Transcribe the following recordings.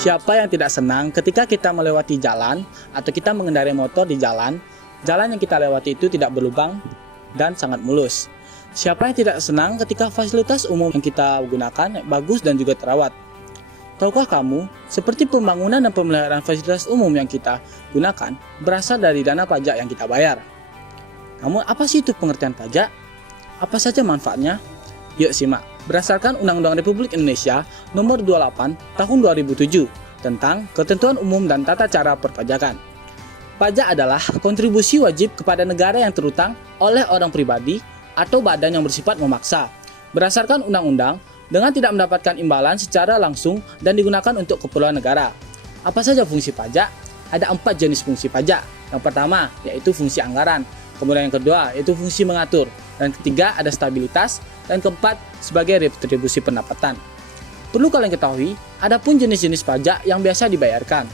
Siapa yang tidak senang ketika kita melewati jalan atau kita mengendarai motor di jalan yang kita lewati itu tidak berlubang dan sangat mulus. Siapa yang tidak senang ketika fasilitas umum yang kita gunakan bagus dan juga terawat. Tahukah kamu, seperti pembangunan dan pemeliharaan fasilitas umum yang kita gunakan berasal dari dana pajak yang kita bayar. Namun apa sih itu pengertian pajak? Apa saja manfaatnya? Yuk simak. Berdasarkan Undang-Undang Republik Indonesia Nomor 28 Tahun 2007 tentang Ketentuan Umum dan Tata Cara Perpajakan. Pajak adalah kontribusi wajib kepada negara yang terutang oleh orang pribadi atau badan yang bersifat memaksa. Berdasarkan undang-undang, dengan tidak mendapatkan imbalan secara langsung dan digunakan untuk keperluan negara. Apa saja fungsi pajak? Ada 4 jenis fungsi pajak. Yang pertama, yaitu fungsi anggaran. Kemudian yang kedua, yaitu fungsi mengatur. Dan ketiga, ada stabilitas. Dan keempat, sebagai retribusi pendapatan. Perlu kalian ketahui, ada pun jenis-jenis pajak yang biasa dibayarkan,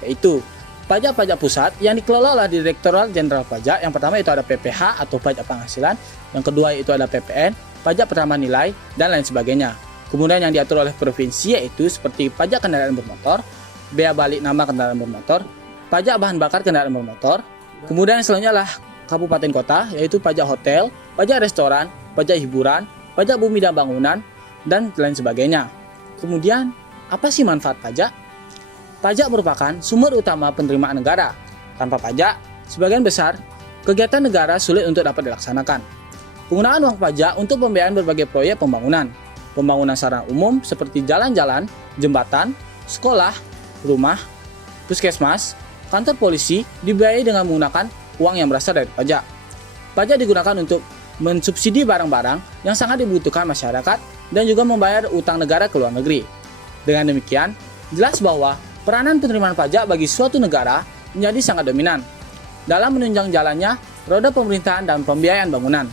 yaitu pajak-pajak pusat yang dikelola oleh Direktorat Jenderal Pajak. Yang pertama itu ada PPH atau pajak penghasilan. Yang kedua itu ada PPN, pajak pertambahan nilai, dan lain sebagainya. Kemudian yang diatur oleh provinsi yaitu seperti pajak kendaraan bermotor, bea balik nama kendaraan bermotor, pajak bahan bakar kendaraan bermotor. Kemudian yang selanjutnya adalah kabupaten kota, yaitu pajak hotel, pajak restoran, pajak hiburan, pajak bumi dan bangunan, dan lain sebagainya. Kemudian, apa sih manfaat pajak? Pajak merupakan sumber utama penerimaan negara. Tanpa pajak, sebagian besar kegiatan negara sulit untuk dapat dilaksanakan. Penggunaan uang pajak untuk pembiayaan berbagai proyek pembangunan sarana umum seperti jalan-jalan, jembatan, sekolah, rumah, puskesmas, kantor polisi dibiayai dengan menggunakan uang yang berasal dari pajak. Pajak digunakan untuk mensubsidi barang-barang yang sangat dibutuhkan masyarakat dan juga membayar utang negara ke luar negeri. Dengan demikian, jelas bahwa peranan penerimaan pajak bagi suatu negara menjadi sangat dominan dalam menunjang jalannya roda pemerintahan dan pembiayaan bangunan.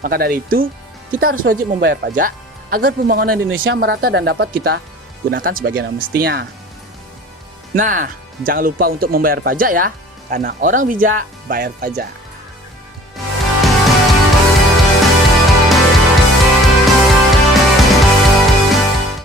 Maka dari itu, kita harus wajib membayar pajak agar pembangunan di Indonesia merata dan dapat kita gunakan sebagaimana mestinya. Nah, jangan lupa untuk membayar pajak ya, karena orang bijak bayar pajak.